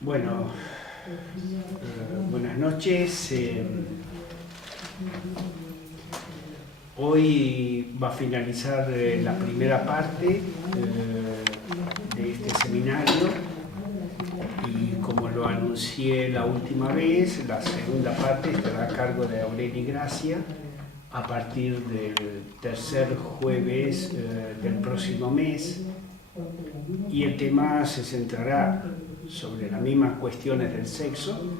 Bueno, buenas noches. Hoy va a finalizar la primera parte de este seminario y como lo anuncié la última vez, la segunda parte estará a cargo de Aureli Gracia a partir del tercer jueves del próximo mes, y el tema se centrará sobre las mismas cuestiones del sexo,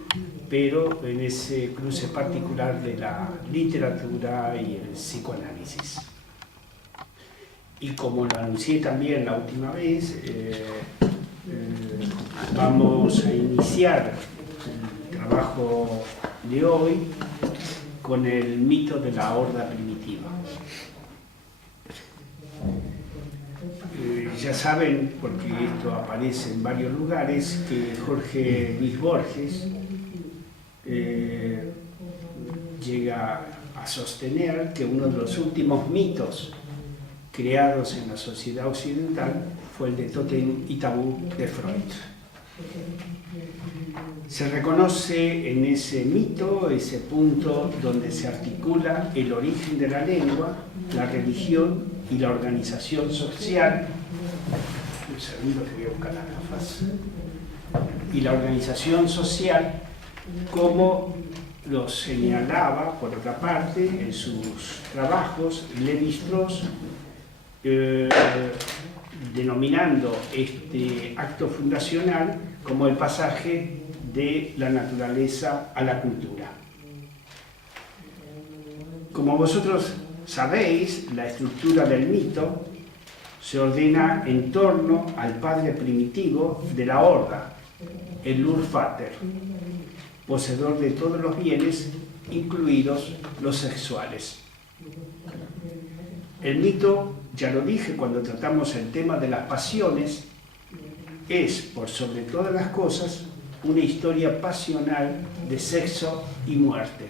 pero en ese cruce particular de la literatura y el psicoanálisis. Y como lo anuncié también la última vez, vamos a iniciar el trabajo de hoy con el mito de la horda primitiva. Ya saben, porque esto aparece en varios lugares, que Jorge Luis Borges llega a sostener que uno de los últimos mitos creados en la sociedad occidental fue el de Tótem y Tabú de Freud. Se reconoce en ese mito, ese punto donde se articula el origen de la lengua, la religión y la organización social. Un segundo que voy a buscar las gafas. Y la organización social, como lo señalaba, por otra parte, en sus trabajos, Lévi-Strauss, denominando este acto fundacional como el pasaje de la naturaleza a la cultura. Como vosotros sabéis, la estructura del mito se ordena en torno al padre primitivo de la horda, el Urfater, poseedor de todos los bienes, incluidos los sexuales. El mito, ya lo dije cuando tratamos el tema de las pasiones, es, por sobre todas las cosas, una historia pasional de sexo y muerte,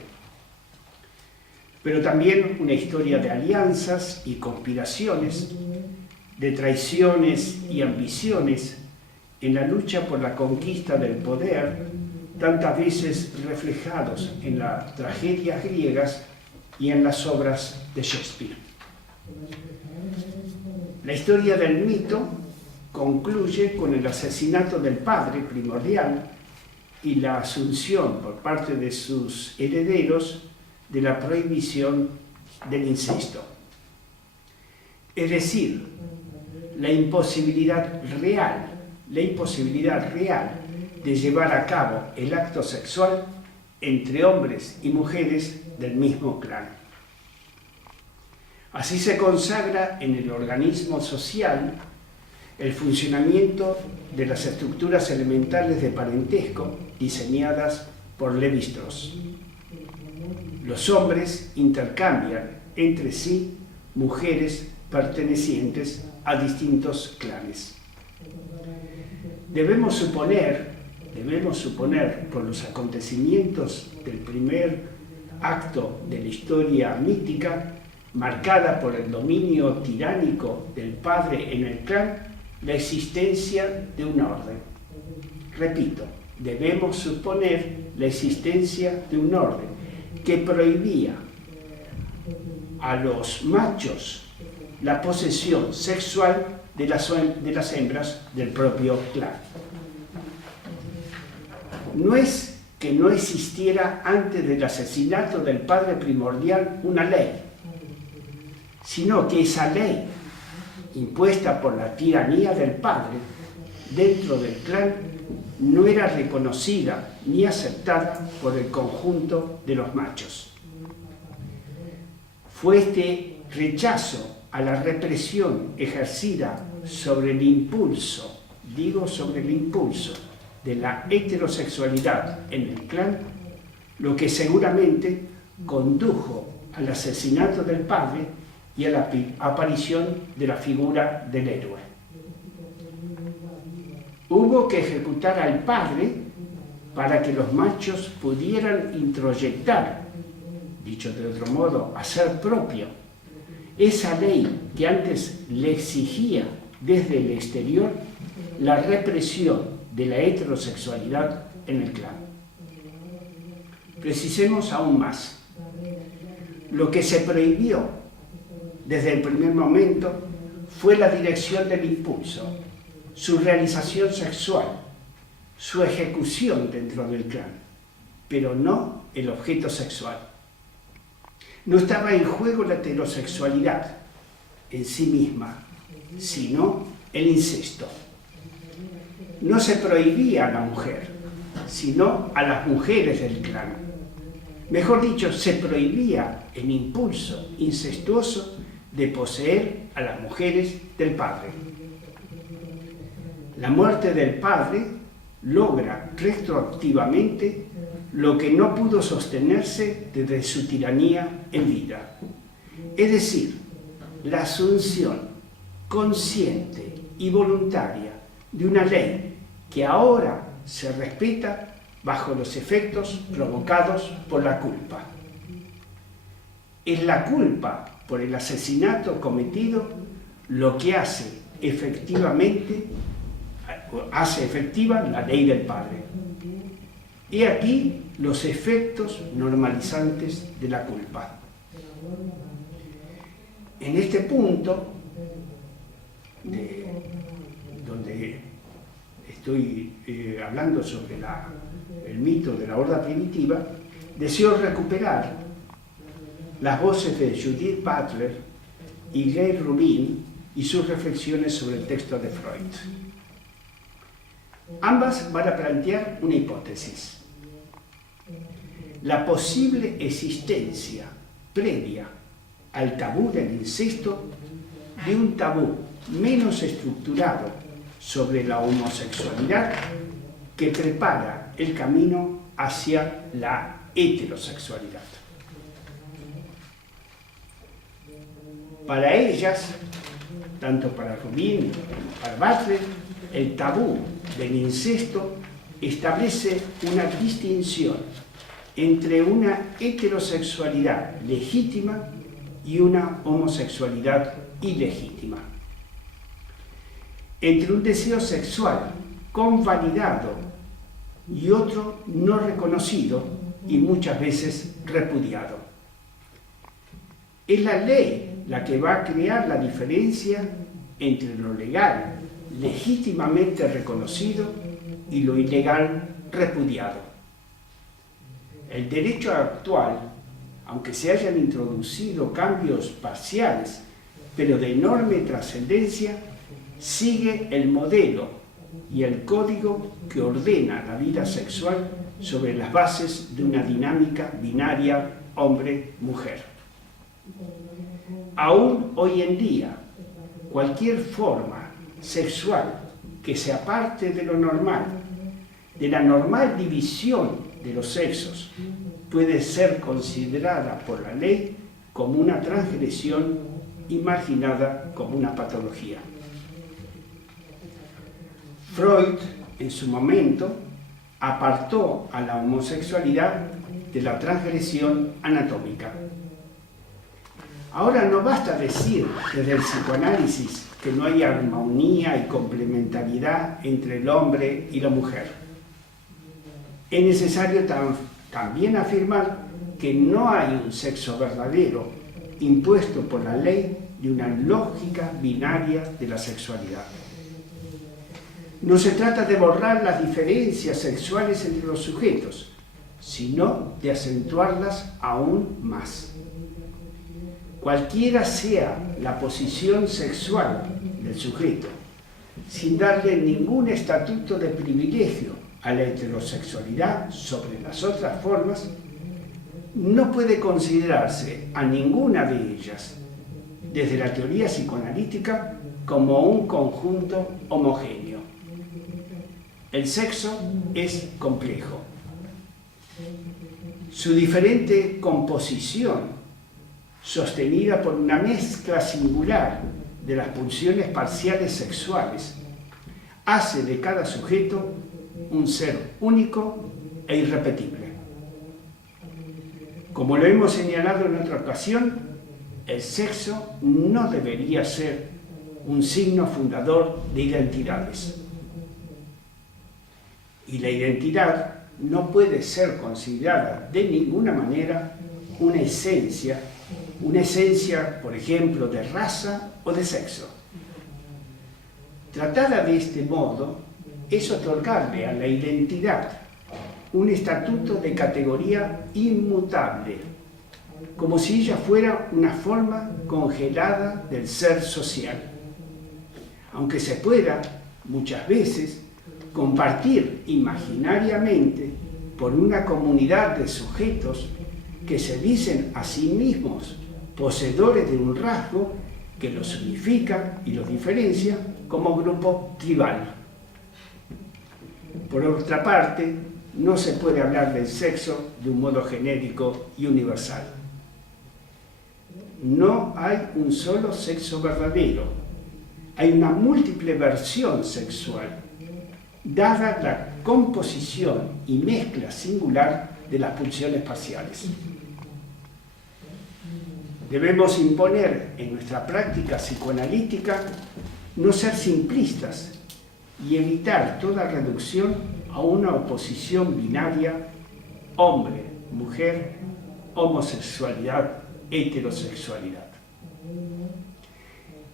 pero también una historia de alianzas y conspiraciones, de traiciones y ambiciones en la lucha por la conquista del poder, tantas veces reflejados en las tragedias griegas y en las obras de Shakespeare. La historia del mito concluye con el asesinato del padre primordial y la asunción por parte de sus herederos de la prohibición del incesto. Es decir, la imposibilidad real de llevar a cabo el acto sexual entre hombres y mujeres del mismo clan. Así se consagra en el organismo social el funcionamiento de las estructuras elementales de parentesco diseñadas por Lévi-Strauss. Los hombres intercambian entre sí mujeres pertenecientes a distintos clanes. Debemos suponer por los acontecimientos del primer acto de la historia mítica, marcada por el dominio tiránico del padre en el clan, la existencia de una orden. Repito, debemos suponer la existencia de un orden que prohibía a los machos la posesión sexual de las hembras del propio clan. No es que no existiera antes del asesinato del padre primordial una ley, sino que esa ley, impuesta por la tiranía del padre dentro del clan, no era reconocida ni aceptada por el conjunto de los machos. Fue este rechazo a la represión ejercida sobre el impulso de la heterosexualidad en el clan, lo que seguramente condujo al asesinato del padre y a la aparición de la figura del héroe. Hubo que ejecutar al padre para que los machos pudieran introyectar, dicho de otro modo, hacer propio, esa ley que antes le exigía desde el exterior la represión de la heterosexualidad en el clan. Precisemos aún más. Lo que se prohibió desde el primer momento fue la dirección del impulso, su realización sexual, su ejecución dentro del clan, pero no el objeto sexual. No estaba en juego la heterosexualidad en sí misma, sino el incesto. No se prohibía a la mujer, sino a las mujeres del clan. Mejor dicho, se prohibía el impulso incestuoso de poseer a las mujeres del padre. La muerte del padre logra retroactivamente lo que no pudo sostenerse desde su tiranía en vida. Es decir, la asunción consciente y voluntaria de una ley que ahora se respeta bajo los efectos provocados por la culpa. Es la culpa por el asesinato cometido lo que hace efectiva la ley del padre. He aquí los efectos normalizantes de la culpa. En este punto, donde estoy hablando sobre el mito de la horda primitiva, deseo recuperar las voces de Judith Butler y Gay Rubin y sus reflexiones sobre el texto de Freud. Ambas van a plantear una hipótesis: la posible existencia previa al tabú del incesto de un tabú menos estructurado sobre la homosexualidad que prepara el camino hacia la heterosexualidad. Para ellas, tanto para Rubin como para Butler, el tabú del incesto establece una distinción entre una heterosexualidad legítima y una homosexualidad ilegítima, entre un deseo sexual convalidado y otro no reconocido y muchas veces repudiado. Es la ley la que va a crear la diferencia entre lo legal, legítimamente reconocido, y lo ilegal, repudiado. El derecho actual, aunque se hayan introducido cambios parciales, pero de enorme trascendencia, sigue el modelo y el código que ordena la vida sexual sobre las bases de una dinámica binaria hombre-mujer. Aún hoy en día, cualquier forma sexual que se aparte de lo normal, de la normal división de los sexos, puede ser considerada por la ley como una transgresión y marginada como una patología. Freud, en su momento, apartó a la homosexualidad de la transgresión anatómica. Ahora no basta decir desde el psicoanálisis que no hay armonía y complementariedad entre el hombre y la mujer. Es necesario también afirmar que no hay un sexo verdadero impuesto por la ley de una lógica binaria de la sexualidad. No se trata de borrar las diferencias sexuales entre los sujetos, sino de acentuarlas aún más. Cualquiera sea la posición sexual del sujeto, sin darle ningún estatuto de privilegio a la heterosexualidad sobre las otras formas, no puede considerarse a ninguna de ellas, desde la teoría psicoanalítica, como un conjunto homogéneo. El sexo es complejo. Su diferente composición, sostenida por una mezcla singular de las pulsiones parciales sexuales, hace de cada sujeto un ser único e irrepetible. Como lo hemos señalado en otra ocasión, el sexo no debería ser un signo fundador de identidades. Y la identidad no puede ser considerada de ninguna manera una esencia, por ejemplo, de raza o de sexo. Tratada de este modo es otorgarle a la identidad un estatuto de categoría inmutable, como si ella fuera una forma congelada del ser social, aunque se pueda, muchas veces, compartir imaginariamente por una comunidad de sujetos que se dicen a sí mismos poseedores de un rasgo que los unifica y los diferencia como grupo tribal. Por otra parte, no se puede hablar del sexo de un modo genérico y universal. No hay un solo sexo verdadero, hay una múltiple versión sexual, dada la composición y mezcla singular de las pulsiones parciales. Debemos imponer en nuestra práctica psicoanalítica no ser simplistas y evitar toda reducción a una oposición binaria hombre, mujer, homosexualidad, heterosexualidad.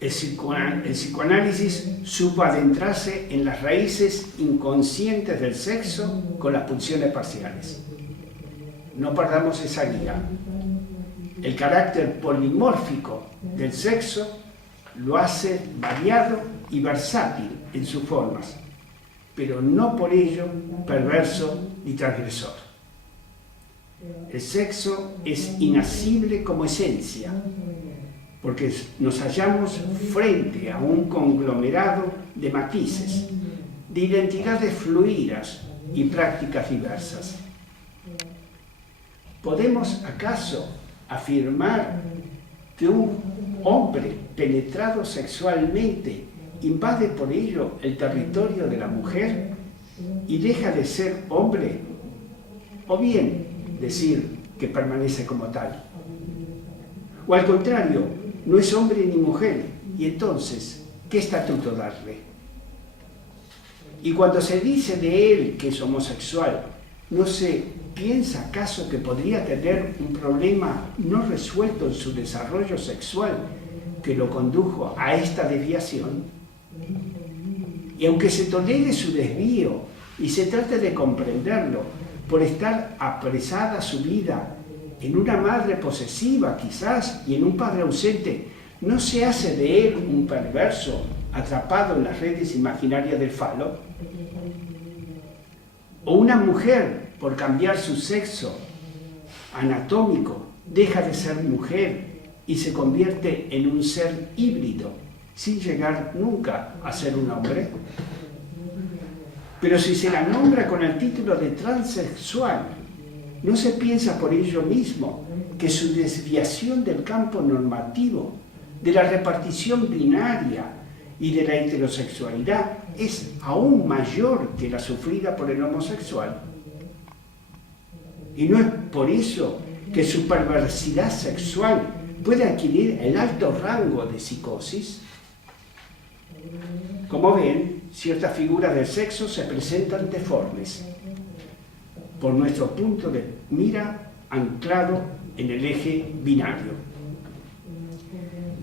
El psicoanálisis supo adentrarse en las raíces inconscientes del sexo con las pulsiones parciales. No perdamos esa guía. El carácter polimórfico del sexo lo hace variado y versátil en sus formas, pero no por ello perverso ni transgresor. El sexo es inasible como esencia, porque nos hallamos frente a un conglomerado de matices, de identidades fluidas y prácticas diversas. ¿Podemos acaso afirmar que un hombre penetrado sexualmente invade por ello el territorio de la mujer y deja de ser hombre? ¿O bien decir que permanece como tal? ¿O al contrario, no es hombre ni mujer, y entonces, ¿qué estatuto darle? Y cuando se dice de él que es homosexual, ¿no se piensa acaso que podría tener un problema no resuelto en su desarrollo sexual que lo condujo a esta desviación? Y aunque se tolere su desvío y se trate de comprenderlo por estar apresada su vida en una madre posesiva quizás y en un padre ausente, ¿no se hace de él un perverso atrapado en las redes imaginarias del falo? ¿O una mujer, por cambiar su sexo anatómico, deja de ser mujer y se convierte en un ser híbrido, sin llegar nunca a ser un hombre? Pero si se la nombra con el título de transexual, ¿no se piensa por ello mismo que su desviación del campo normativo, de la repartición binaria y de la heterosexualidad es aún mayor que la sufrida por el homosexual? ¿Y no es por eso que su perversidad sexual puede adquirir el alto rango de psicosis? Como ven, ciertas figuras del sexo se presentan deformes, por nuestro punto de mira anclado en el eje binario.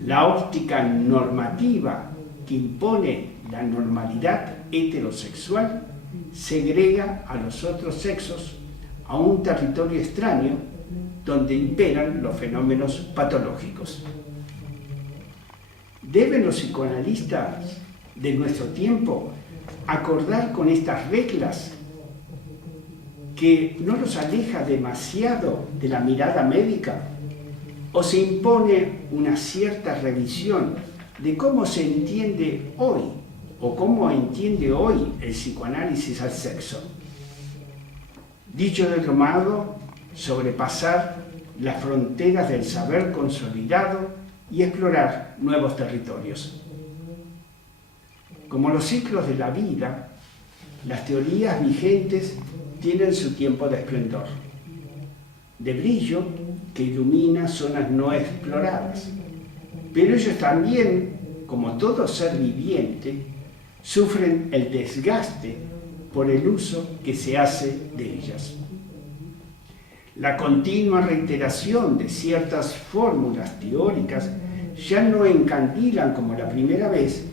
La óptica normativa que impone la normalidad heterosexual segrega a los otros sexos a un territorio extraño donde imperan los fenómenos patológicos. ¿Deben los psicoanalistas de nuestro tiempo acordar con estas reglas que no los aleja demasiado de la mirada médica? ¿O se impone una cierta revisión de cómo se entiende hoy o cómo entiende hoy el psicoanálisis al sexo? Dicho de otro modo, sobrepasar las fronteras del saber consolidado y explorar nuevos territorios. Como los ciclos de la vida, las teorías vigentes tienen su tiempo de esplendor, de brillo que ilumina zonas no exploradas. Pero ellos también, como todo ser viviente, sufren el desgaste por el uso que se hace de ellas. La continua reiteración de ciertas fórmulas teóricas ya no encandilan como la primera vez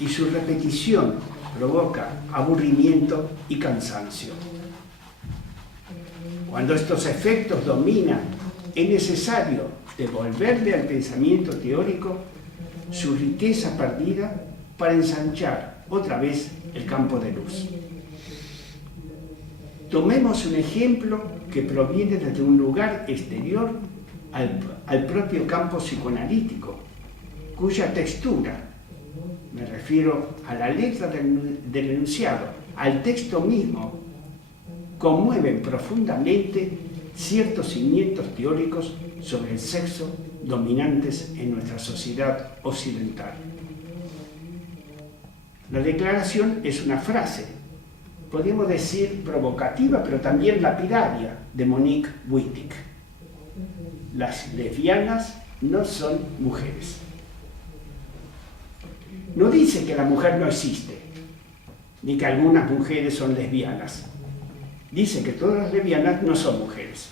y su repetición provoca aburrimiento y cansancio. Cuando estos efectos dominan, es necesario devolverle al pensamiento teórico su riqueza perdida para ensanchar otra vez el campo de luz. Tomemos un ejemplo que proviene desde un lugar exterior al propio campo psicoanalítico, cuya textura, me refiero a la letra del enunciado, al texto mismo, conmueven profundamente ciertos cimientos teóricos sobre el sexo dominantes en nuestra sociedad occidental. La declaración es una frase, podríamos decir provocativa, pero también lapidaria, de Monique Wittig. Las lesbianas no son mujeres. No dice que la mujer no existe, ni que algunas mujeres son lesbianas. Dice que todas las lesbianas no son mujeres.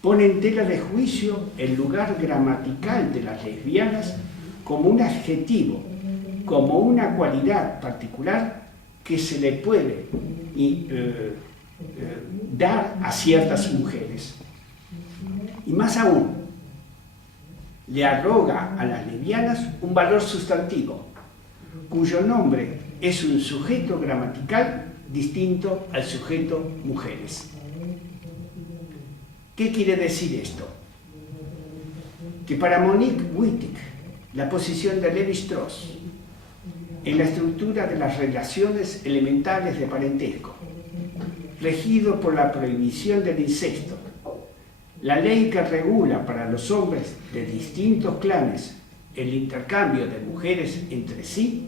Pone en tela de juicio el lugar gramatical de las lesbianas como un adjetivo, como una cualidad particular que se le puede dar a ciertas mujeres. Y más aún, le arroga a las lesbianas un valor sustantivo, cuyo nombre es un sujeto gramatical distinto al sujeto mujeres. ¿Qué quiere decir esto? Que para Monique Wittig, la posición de Lévi-Strauss en la estructura de las relaciones elementales de parentesco, regido por la prohibición del incesto, la ley que regula para los hombres de distintos clanes el intercambio de mujeres entre sí,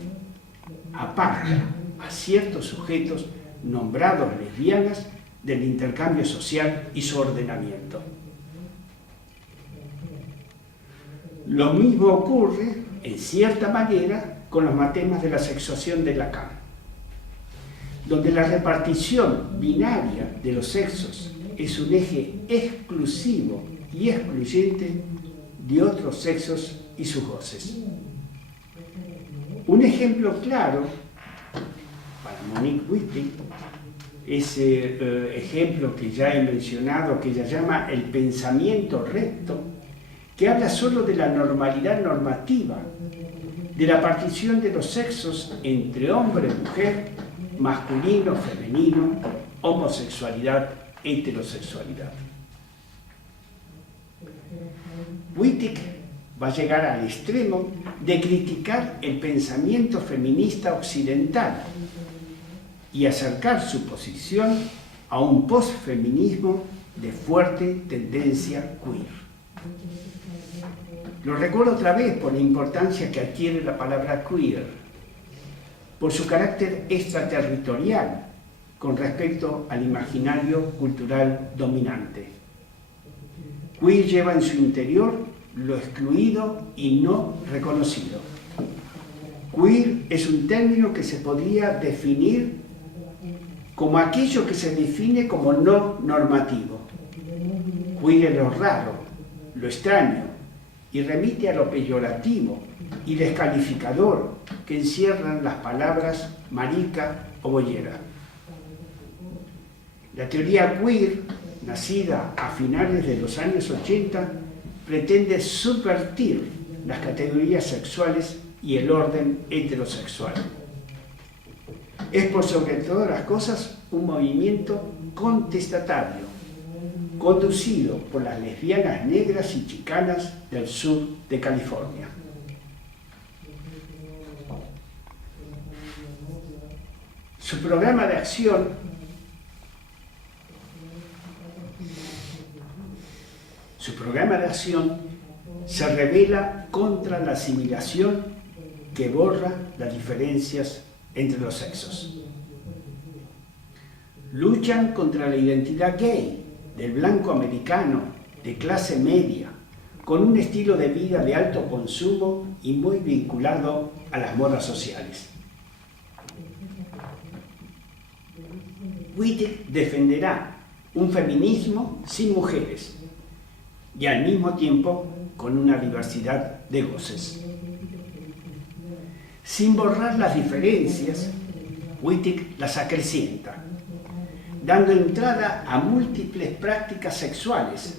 aparta a ciertos sujetos nombrados lesbianas del intercambio social y su ordenamiento. Lo mismo ocurre, en cierta manera, con los matemas de la sexuación de Lacan, donde la repartición binaria de los sexos es un eje exclusivo y excluyente de otros sexos y sus goces. Un ejemplo claro para Monique Wittig, ese ejemplo que ya he mencionado, que ella llama el pensamiento recto, que habla solo de la normalidad normativa, de la partición de los sexos entre hombre y mujer, masculino, femenino, homosexualidad, heterosexualidad. Wittig va a llegar al extremo de criticar el pensamiento feminista occidental y acercar su posición a un posfeminismo de fuerte tendencia queer. Lo recuerdo otra vez por la importancia que adquiere la palabra queer, por su carácter extraterritorial con respecto al imaginario cultural dominante. Queer lleva en su interior lo excluido y no reconocido. Queer es un término que se podría definir como aquello que se define como no normativo. Queer es lo raro, lo extraño, y remite a lo peyorativo y descalificador que encierran las palabras marica o boyera. La teoría queer, nacida a finales de los años 80, pretende subvertir las categorías sexuales y el orden heterosexual. Es por sobre todas las cosas un movimiento contestatario, conducido por las lesbianas negras y chicanas del sur de California. Su programa de acción se revela contra la asimilación que borra las diferencias entre los sexos. Luchan contra la identidad gay del blanco americano de clase media, con un estilo de vida de alto consumo y muy vinculado a las modas sociales. Wittig defenderá un feminismo sin mujeres y al mismo tiempo con una diversidad de goces. Sin borrar las diferencias, Wittig las acrecienta, dando entrada a múltiples prácticas sexuales,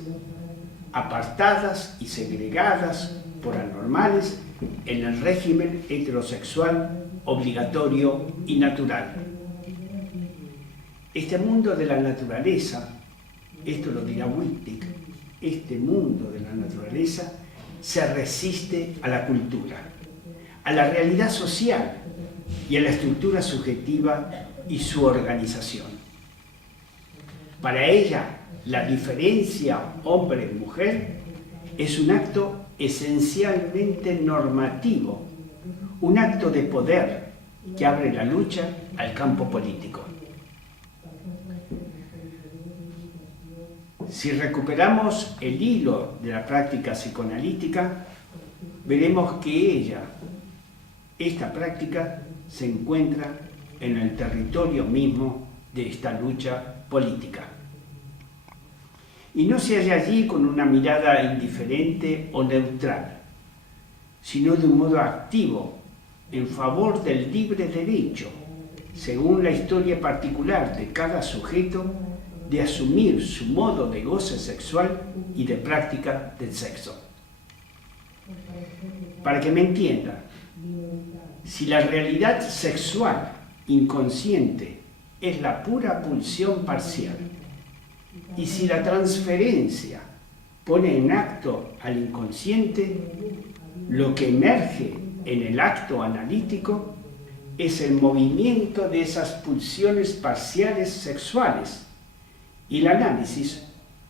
apartadas y segregadas por anormales en el régimen heterosexual obligatorio y natural. Este mundo de la naturaleza, esto lo dirá Wittig, este mundo de la naturaleza se resiste a la cultura, a la realidad social y a la estructura subjetiva y su organización. Para ella, la diferencia hombre-mujer es un acto esencialmente normativo, un acto de poder que abre la lucha al campo político. Si recuperamos el hilo de la práctica psicoanalítica, veremos que esta práctica se encuentra en el territorio mismo de esta lucha política. Y no se halla allí con una mirada indiferente o neutral, sino de un modo activo, en favor del libre derecho, según la historia particular de cada sujeto, de asumir su modo de goce sexual y de práctica del sexo. Para que me entienda, si la realidad sexual inconsciente es la pura pulsión parcial, y si la transferencia pone en acto al inconsciente, lo que emerge en el acto analítico es el movimiento de esas pulsiones parciales sexuales, y el análisis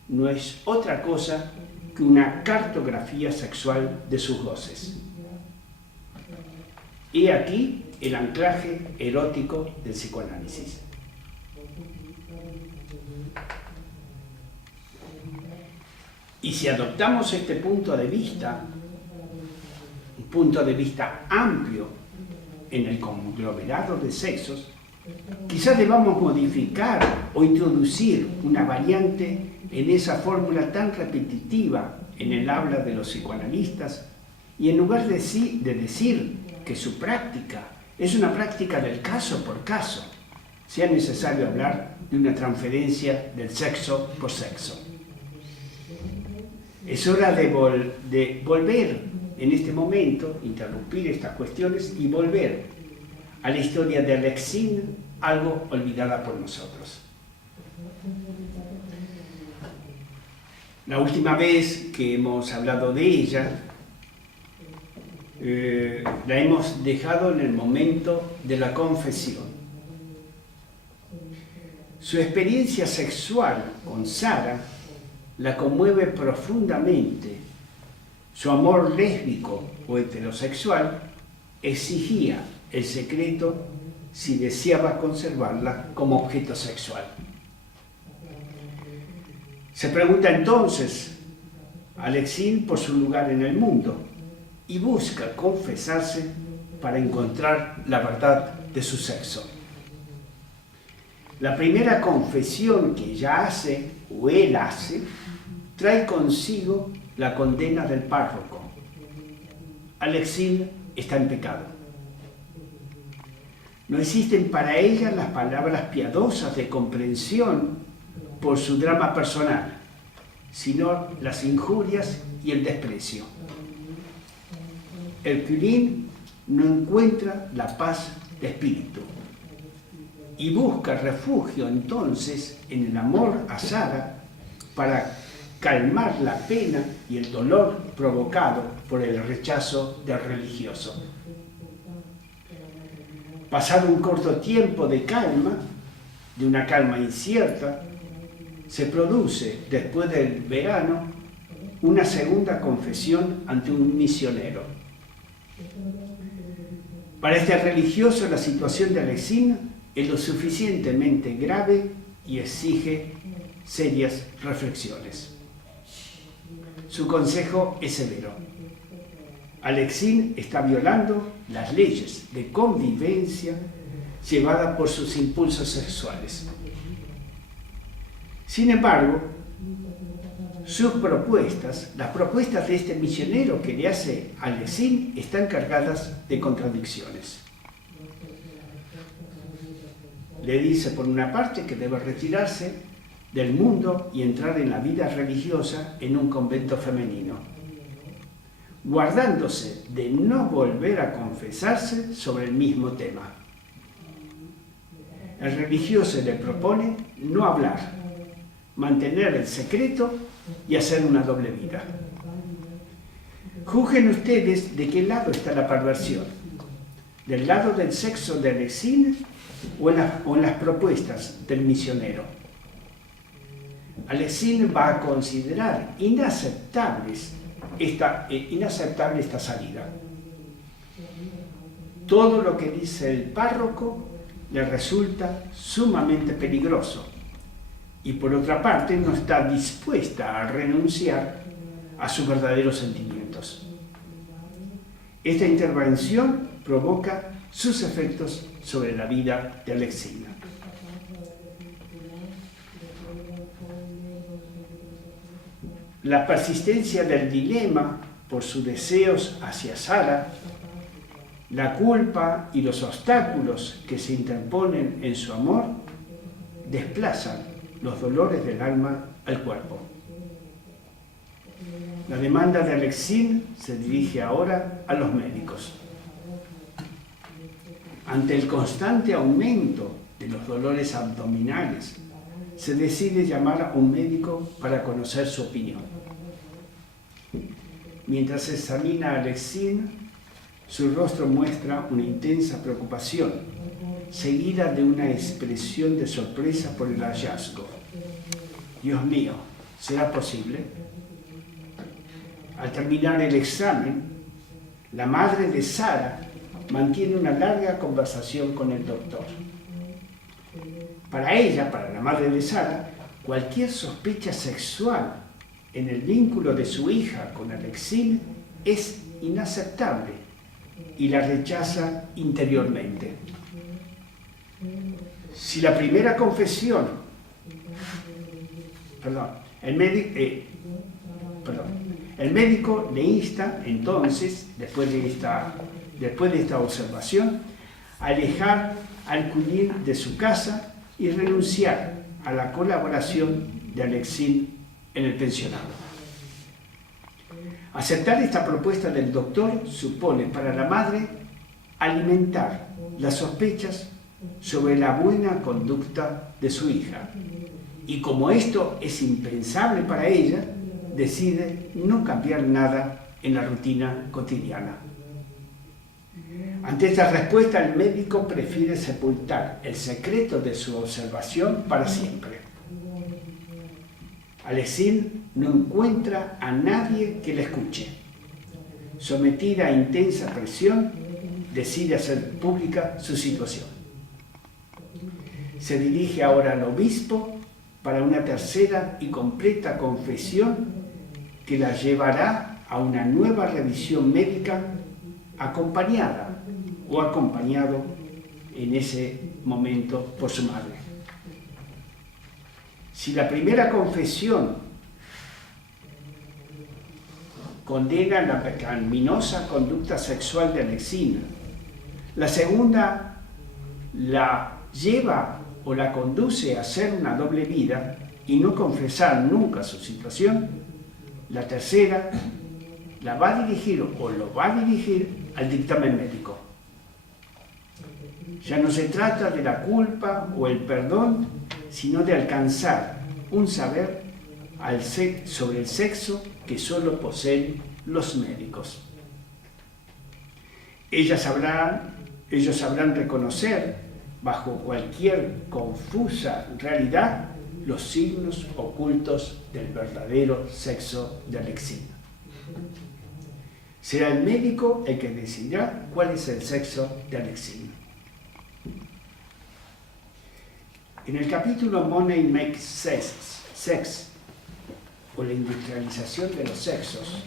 no es otra cosa que una cartografía sexual de sus goces. He aquí el anclaje erótico del psicoanálisis. Y si adoptamos este punto de vista, un punto de vista amplio en el conglomerado de sexos, quizás debamos modificar o introducir una variante en esa fórmula tan repetitiva en el habla de los psicoanalistas, y en lugar de decir que su práctica es una práctica del caso por caso, sea necesario hablar de una transferencia del sexo por sexo. Es hora de volver en este momento, interrumpir estas cuestiones y volver a la historia de Lexine, algo olvidada por nosotros. La última vez que hemos hablado de ella, la hemos dejado en el momento de la confesión. Su experiencia sexual con Sara la conmueve profundamente. Su amor lésbico o heterosexual exigía el secreto si deseaba conservarla como objeto sexual. Se pregunta entonces a Lexine por su lugar en el mundo y busca confesarse para encontrar la verdad de su sexo. La primera confesión que ella hace, o él hace, trae consigo la condena del párroco. Lexine está en pecado. No existen para ella las palabras piadosas de comprensión por su drama personal, sino las injurias y el desprecio. El Curín no encuentra la paz de espíritu y busca refugio entonces en el amor a Sara para calmar la pena y el dolor provocado por el rechazo del religioso. Pasado un corto tiempo de calma, de una calma incierta, se produce, después del verano, una segunda confesión ante un misionero. Para este religioso, la situación de Lexine es lo suficientemente grave y exige serias reflexiones. Su consejo es severo. Lexine está violando las leyes de convivencia llevadas por sus impulsos sexuales. Sin embargo, sus propuestas, las propuestas de este misionero que le hace a Lessing, están cargadas de contradicciones. Le dice por una parte que debe retirarse del mundo y entrar en la vida religiosa en un convento femenino, guardándose de no volver a confesarse sobre el mismo tema. El religioso le propone no hablar, mantener el secreto y hacer una doble vida. Juzguen ustedes de qué lado está la perversión, del lado del sexo de Lessing o en las propuestas del misionero. Lessing va a considerar inaceptable esta salida. Todo lo que dice el párroco le resulta sumamente peligroso y por otra parte no está dispuesta a renunciar a sus verdaderos sentimientos. Esta intervención provoca sus efectos sobre la vida de Lessing. La persistencia del dilema por sus deseos hacia Sara, la culpa y los obstáculos que se interponen en su amor desplazan los dolores del alma al cuerpo. La demanda de Lessing se dirige ahora a los médicos. Ante el constante aumento de los dolores abdominales, se decide llamar a un médico para conocer su opinión. Mientras examina a Lessing, su rostro muestra una intensa preocupación, seguida de una expresión de sorpresa por el hallazgo. Dios mío, ¿será posible? Al terminar el examen, la madre de Sara mantiene una larga conversación con el doctor. Para ella, para la madre de Sara, cualquier sospecha sexual en el vínculo de su hija con Lessing es inaceptable y la rechaza interiormente. Si la primera confesión, el médico le insta entonces, después de esta observación, a alejar al cuñín de su casa y renunciar a la colaboración de Lessing en el pensionado. Aceptar esta propuesta del doctor supone para la madre alimentar las sospechas sobre la buena conducta de su hija. Y como esto es impensable para ella, decide no cambiar nada en la rutina cotidiana. Ante esta respuesta, el médico prefiere sepultar el secreto de su observación para siempre. Lessing no encuentra a nadie que le escuche. Sometida a intensa presión, decide hacer pública su situación. Se dirige ahora al obispo para una tercera y completa confesión que la llevará a una nueva revisión médica acompañada o acompañado en ese momento por su madre. Si la primera confesión condena la pecaminosa conducta sexual de Lessing, la segunda la lleva o la conduce a hacer una doble vida y no confesar nunca su situación, la tercera la va a dirigir o lo va a dirigir al dictamen médico. Ya no se trata de la culpa o el perdón, sino de alcanzar un saber sobre el sexo que solo poseen los médicos. Ellos sabrán reconocer bajo cualquier confusa realidad los signos ocultos del verdadero sexo de Lessing. Será el médico el que decidirá cuál es el sexo de Lessing. En el capítulo Money Makes Sex, o la industrialización de los sexos,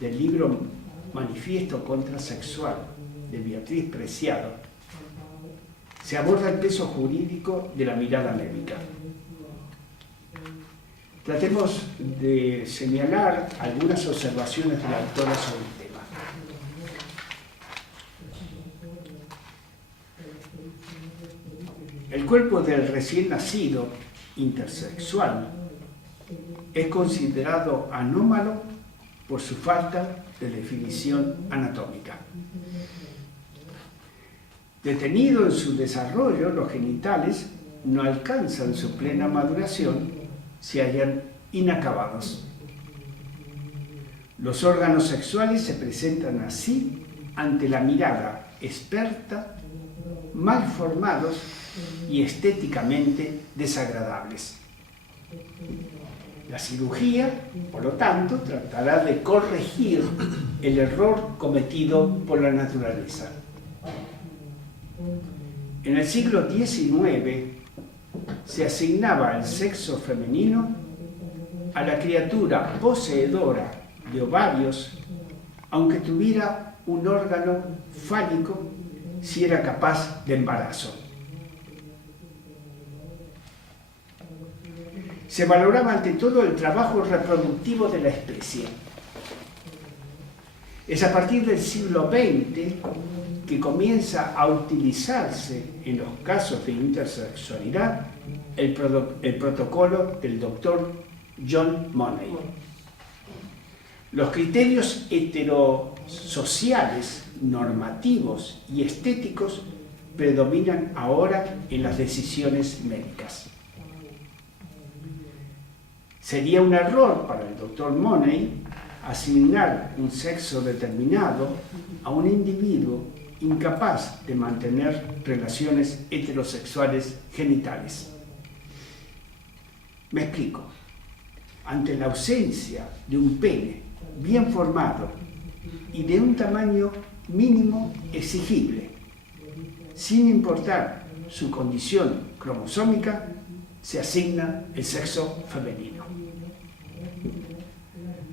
del libro Manifiesto Contrasexual de Beatriz Preciado, se aborda el peso jurídico de la mirada médica. Tratemos de señalar algunas observaciones de la autora sobre el tema. El cuerpo del recién nacido intersexual es considerado anómalo por su falta de definición anatómica. Detenido en su desarrollo, los genitales no alcanzan su plena maduración si hallan inacabados. Los órganos sexuales se presentan así ante la mirada experta, mal formados y estéticamente desagradables. La cirugía, por lo tanto, tratará de corregir el error cometido por la naturaleza. En el siglo XIX se asignaba el sexo femenino a la criatura poseedora de ovarios, aunque tuviera un órgano fálico, si era capaz de embarazo. Se valoraba ante todo el trabajo reproductivo de la especie. Es a partir del siglo XX que comienza a utilizarse en los casos de intersexualidad el protocolo del doctor John Money. Los criterios heterosociales, normativos y estéticos predominan ahora en las decisiones médicas. Sería un error para el doctor Money asignar un sexo determinado a un individuo incapaz de mantener relaciones heterosexuales genitales. Me explico. Ante la ausencia de un pene bien formado y de un tamaño mínimo exigible, sin importar su condición cromosómica, se asigna el sexo femenino.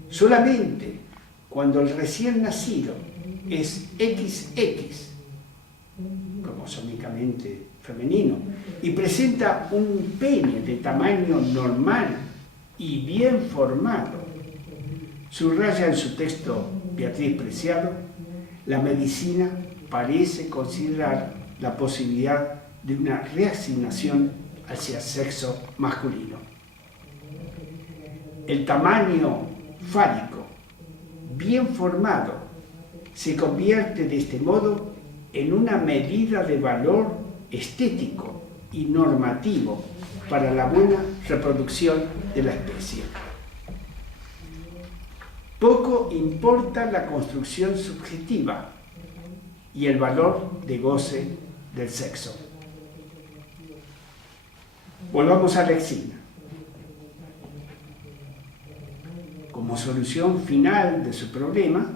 Solamente cuando el recién nacido es XX, cromosómicamente femenino, y presenta un pene de tamaño normal y bien formado, subraya en su texto Beatriz Preciado, la medicina parece considerar la posibilidad de una reasignación hacia sexo masculino. El tamaño fálico bien formado se convierte de este modo en una medida de valor estético y normativo para la buena reproducción de la especie. Poco importa la construcción subjetiva y el valor de goce del sexo. Volvamos a Lexina. Como solución final de su problema,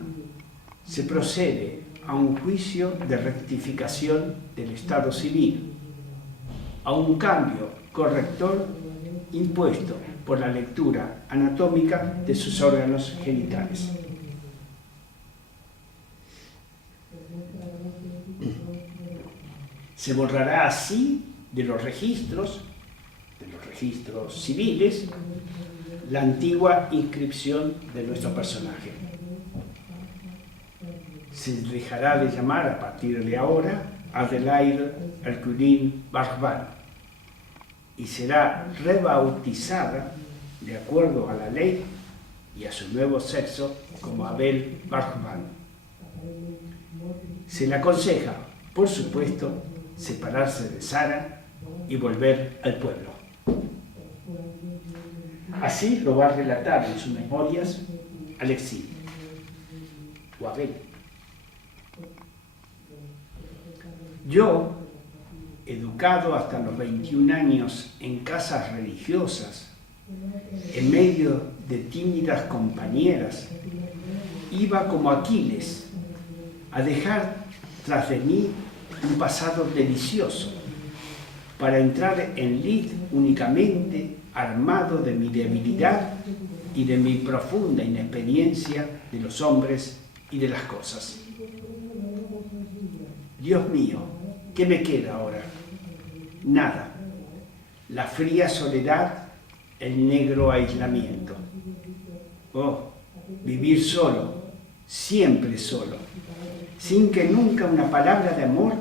se procede a un juicio de rectificación del estado civil, a un cambio corrector impuesto por la lectura anatómica de sus órganos genitales. Se borrará así de los registros civiles, la antigua inscripción de nuestro personaje. Se dejará de llamar a partir de ahora Adelaide Herculine Barban y será rebautizada de acuerdo a la ley y a su nuevo sexo como Abel Barban. Se le aconseja, por supuesto, separarse de Sara y volver al pueblo. Así lo va a relatar en sus memorias Alexis o Abel. Yo, educado hasta los 21 años en casas religiosas, en medio de tímidas compañeras, iba como Aquiles a dejar tras de mí un pasado delicioso para entrar en lid únicamente armado de mi debilidad y de mi profunda inexperiencia de los hombres y de las cosas. Dios mío, ¿qué me queda ahora? Nada. La fría soledad el negro aislamiento. Oh, vivir solo, siempre solo, sin que nunca una palabra de amor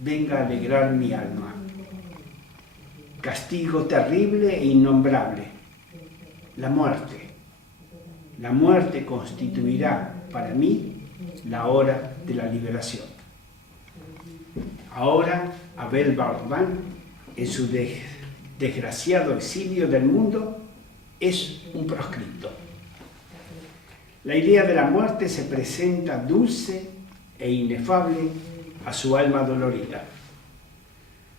venga a alegrar mi alma. Castigo terrible e innombrable, la muerte. La muerte constituirá para mí la hora de la liberación. Ahora Abel Barbán, en su desgraciado exilio del mundo, es un proscripto. La idea de la muerte se presenta dulce e inefable a su alma dolorida.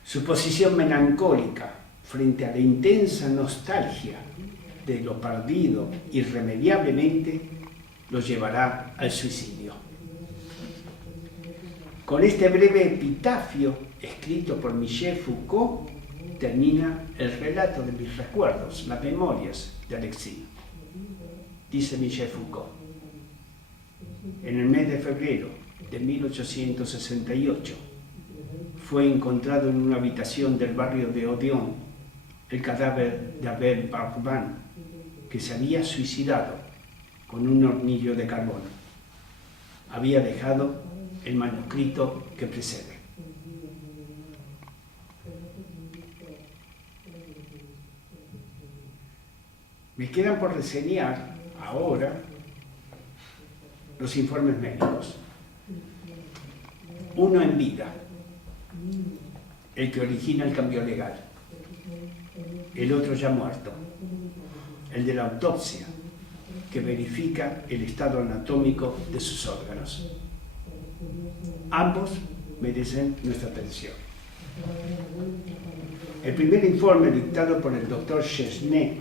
Su posición melancólica frente a la intensa nostalgia de lo perdido irremediablemente lo llevará al suicidio. Con este breve epitafio escrito por Michel Foucault termina el relato de mis recuerdos, las memorias de Alexis. Dice Michel Foucault: en el mes de febrero de 1868 fue encontrado en una habitación del barrio de Odeón el cadáver de Abel Barbán, que se había suicidado con un hornillo de carbón. Había dejado el manuscrito que precede. Me quedan por reseñar ahora los informes médicos. Uno en vida, el que origina el cambio legal. El otro ya muerto, el de la autopsia, que verifica el estado anatómico de sus órganos. Ambos merecen nuestra atención. El primer informe dictado por el doctor Chesnay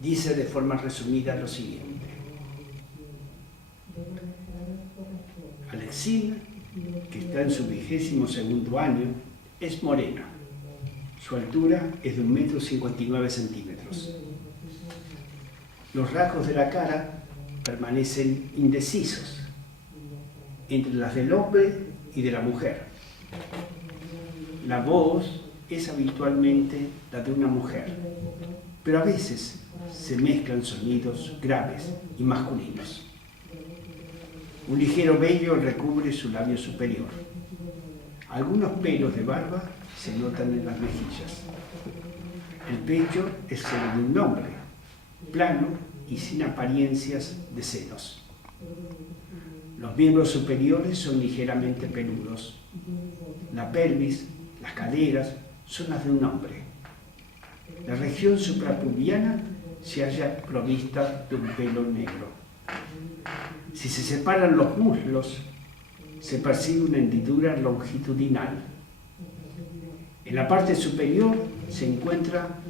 dice de forma resumida lo siguiente: Alexis, que está en su 22º año, es morena. Su altura es de 1,59 m. Los rasgos de la cara permanecen indecisos entre las del hombre y de la mujer. La voz es habitualmente la de una mujer, pero a veces se mezclan sonidos graves y masculinos. Un ligero vello recubre su labio superior. Algunos pelos de barba se notan en las mejillas. El pecho es el de un hombre, plano y sin apariencias de senos. Los miembros superiores son ligeramente peludos. La pelvis, las caderas, son las de un hombre. La región suprapubiana se halla provista de un pelo negro. Si se separan los muslos, se percibe una hendidura longitudinal. En la parte superior se encuentra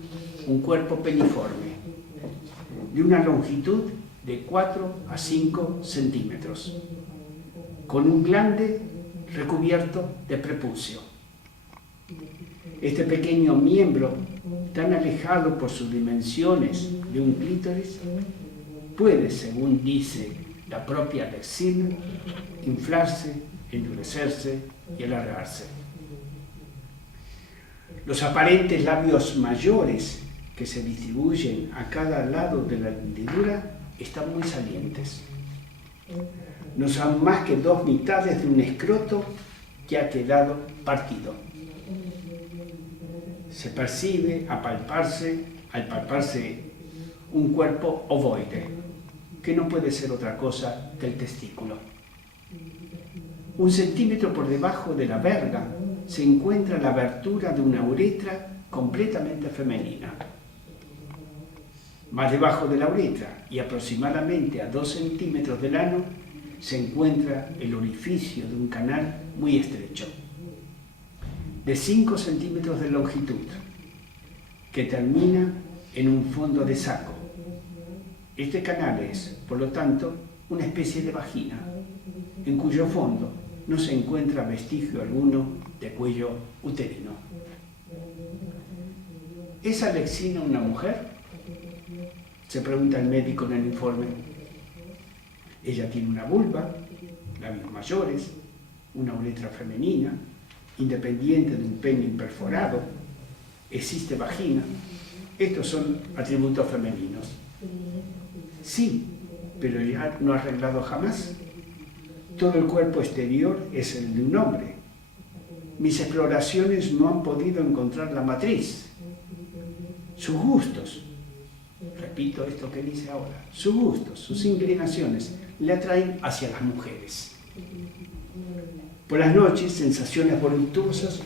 un cuerpo peniforme, de una longitud de 4 a 5 centímetros, con un glande recubierto de prepucio. Este pequeño miembro, tan alejado por sus dimensiones de un clítoris, puede, según dice la propia Alexis, inflarse, endurecerse y alargarse. Los aparentes labios mayores que se distribuyen a cada lado de la hendidura están muy salientes. No son más que 2 mitades de un escroto que ha quedado partido. Se percibe al palparse un cuerpo ovoide, que no puede ser otra cosa que el testículo. 1 centímetro por debajo de la verga se encuentra la abertura de una uretra completamente femenina. Más debajo de la uretra y aproximadamente a 2 centímetros del ano se encuentra el orificio de un canal muy estrecho, de 5 centímetros de longitud, que termina en un fondo de saco. Este canal es, por lo tanto, una especie de vagina, en cuyo fondo no se encuentra vestigio alguno de cuello uterino. ¿Es Alexina una mujer?, se pregunta el médico en el informe. Ella tiene una vulva, labios mayores, una uretra femenina, independiente de un pene imperforado, ¿Existe vagina? Estos son atributos femeninos. Sí, pero ya no arreglado jamás. Todo el cuerpo exterior es el de un hombre. Mis exploraciones no han podido encontrar la matriz. Sus gustos, repito esto que dice ahora, sus gustos, sus inclinaciones le atraen hacia las mujeres. Por las noches, sensaciones voluptuosas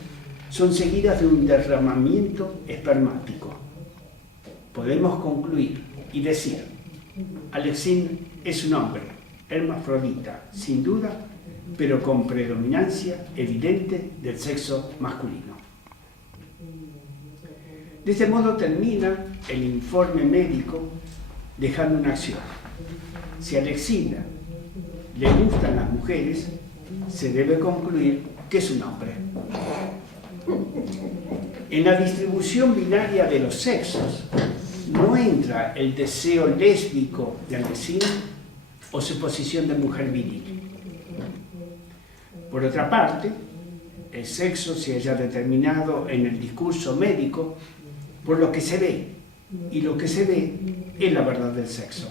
son seguidas de un derramamiento espermático. Podemos concluir y decir, Alexin es un hombre, hermafrodita, sin duda, pero con predominancia evidente del sexo masculino. De este modo termina el informe médico dejando una acción. Si a Alexina le gustan las mujeres, se debe concluir que es un hombre. En la distribución binaria de los sexos no entra el deseo lésbico de Alexina o su posición de mujer viril. Por otra parte, el sexo se halla determinado en el discurso médico por lo que se ve, y lo que se ve es la verdad del sexo.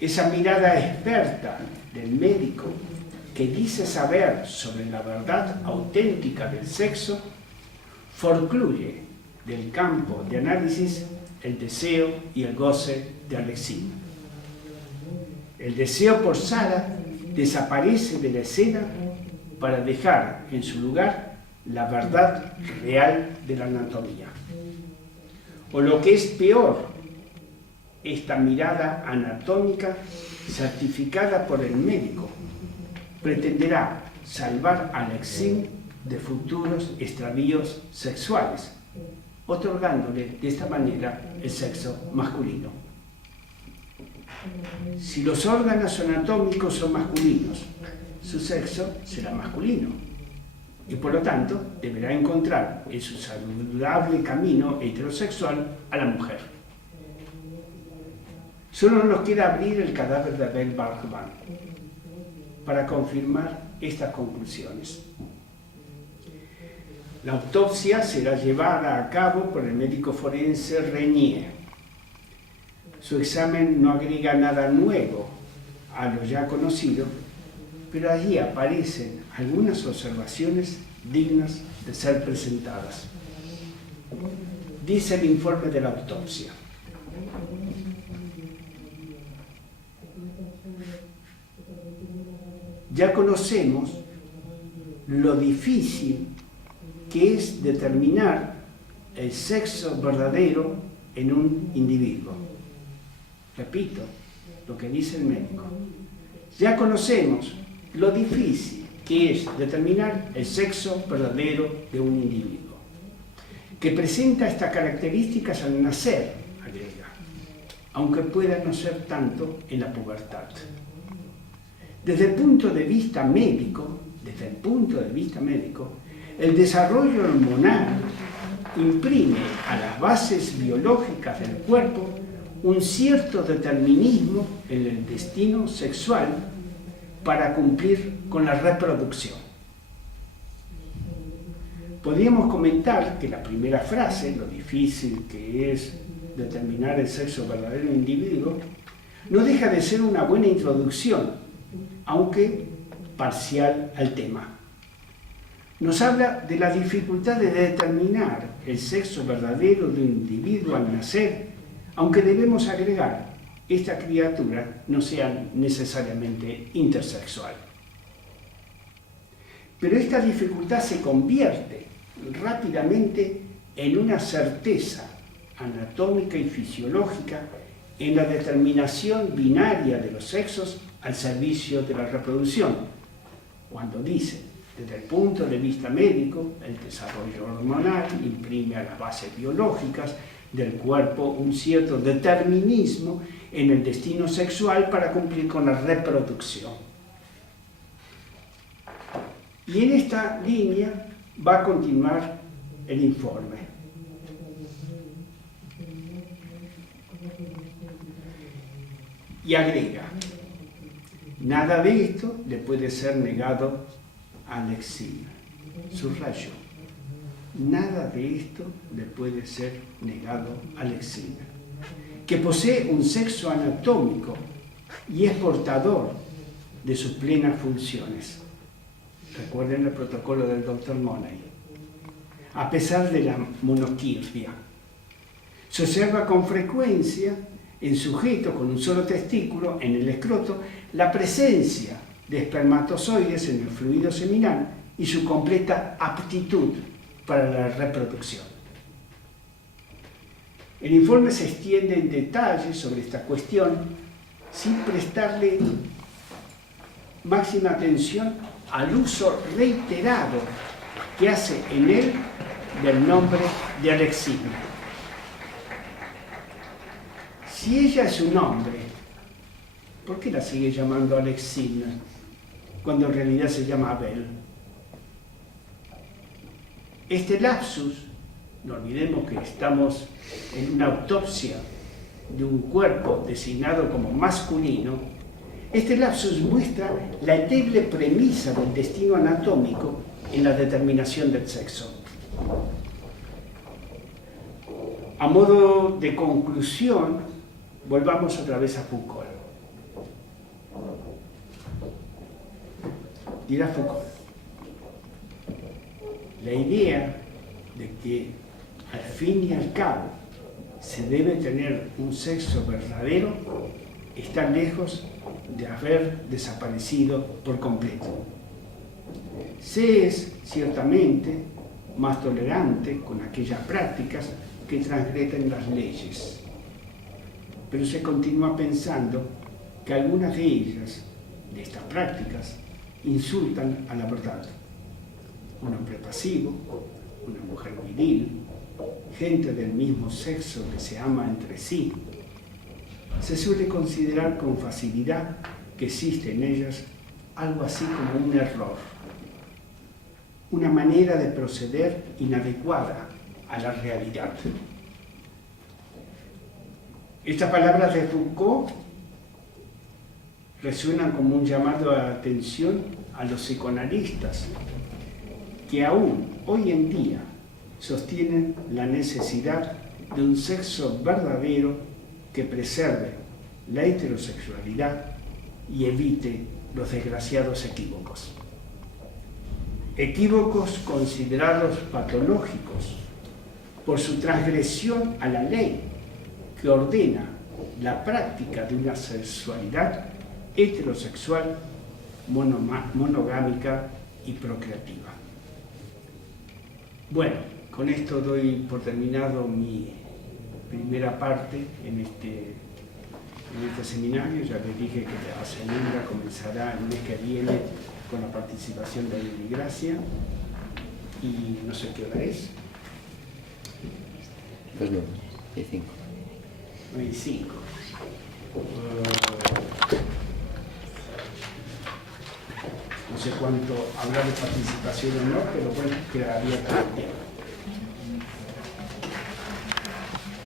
Esa mirada experta del médico que dice saber sobre la verdad auténtica del sexo, forcluye del campo de análisis el deseo y el goce de Alexina. El deseo por Sara desaparece de la escena para dejar en su lugar la verdad real de la anatomía. O lo que es peor, esta mirada anatómica certificada por el médico pretenderá salvar a Alexin de futuros extravíos sexuales, otorgándole de esta manera el sexo masculino. Si los órganos anatómicos son masculinos, su sexo será masculino y por lo tanto deberá encontrar en su saludable camino heterosexual a la mujer. Solo nos queda abrir el cadáver de Abel Barjban para confirmar estas conclusiones. La autopsia será llevada a cabo por el médico forense Renier. Su examen no agrega nada nuevo a lo ya conocido, pero allí aparecen algunas observaciones dignas de ser presentadas. Dice el informe de la autopsia: ya conocemos lo difícil que es determinar el sexo verdadero en un individuo. Repito lo que dice el médico. Ya conocemos lo difícil que es determinar el sexo verdadero de un individuo, que presenta estas características al nacer, agrega, aunque pueda no ser tanto en la pubertad. Desde el punto de vista médico, el desarrollo hormonal imprime a las bases biológicas del cuerpo un cierto determinismo en el destino sexual para cumplir con la reproducción. Podríamos comentar que la primera frase, lo difícil que es determinar el sexo verdadero de un individuo, no deja de ser una buena introducción, aunque parcial al tema. Nos habla de la dificultad de determinar el sexo verdadero de un individuo al nacer, aunque debemos agregar, esta criatura no sea necesariamente intersexual. Pero esta dificultad se convierte rápidamente en una certeza anatómica y fisiológica en la determinación binaria de los sexos al servicio de la reproducción, cuando dice, desde el punto de vista médico, el desarrollo hormonal imprime a las bases biológicas del cuerpo un cierto determinismo en el destino sexual para cumplir con la reproducción. Y en esta línea va a continuar el informe. Y agrega, nada de esto le puede ser negado a Alexina. Subrayo, nada de esto le puede ser negado a Lexina, que posee un sexo anatómico y es portador de sus plenas funciones. Recuerden el protocolo del Dr. Money. A pesar de la monoquirria, se observa con frecuencia en sujetos con un solo testículo en el escroto la presencia de espermatozoides en el fluido seminal y su completa aptitud para la reproducción. El informe se extiende en detalle sobre esta cuestión sin prestarle máxima atención al uso reiterado que hace en él del nombre de Alexina. Si ella es un hombre, ¿por qué la sigue llamando Alexina cuando en realidad se llama Abel? Este lapsus, no olvidemos que estamos en una autopsia de un cuerpo designado como masculino, este lapsus muestra la endeble premisa del destino anatómico en la determinación del sexo. A modo de conclusión, volvamos otra vez a Foucault. Dirá Foucault, la idea de que al fin y al cabo se debe tener un sexo verdadero está lejos de haber desaparecido por completo. Se es ciertamente más tolerante con aquellas prácticas que transgreden las leyes, pero se continúa pensando que algunas de ellas, de estas prácticas, insultan a la verdad. Un hombre pasivo, una mujer viril, gente del mismo sexo que se ama entre sí, se suele considerar con facilidad que existe en ellas algo así como un error, una manera de proceder inadecuada a la realidad. Estas palabras de Foucault resuenan como un llamado a atención a los psicoanalistas que aún hoy en día sostienen la necesidad de un sexo verdadero que preserve la heterosexualidad y evite los desgraciados equívocos. Equívocos considerados patológicos por su transgresión a la ley que ordena la práctica de una sexualidad heterosexual, monogámica y procreativa. Bueno, con esto doy por terminado mi primera parte en este seminario. Ya les dije que la segunda comenzará el mes que viene con la participación de Lili Gracia y no sé qué hora es. Pues 9:05. 9:05. No sé cuánto habrá de participación o no, pero bueno, queda abierto el tiempo.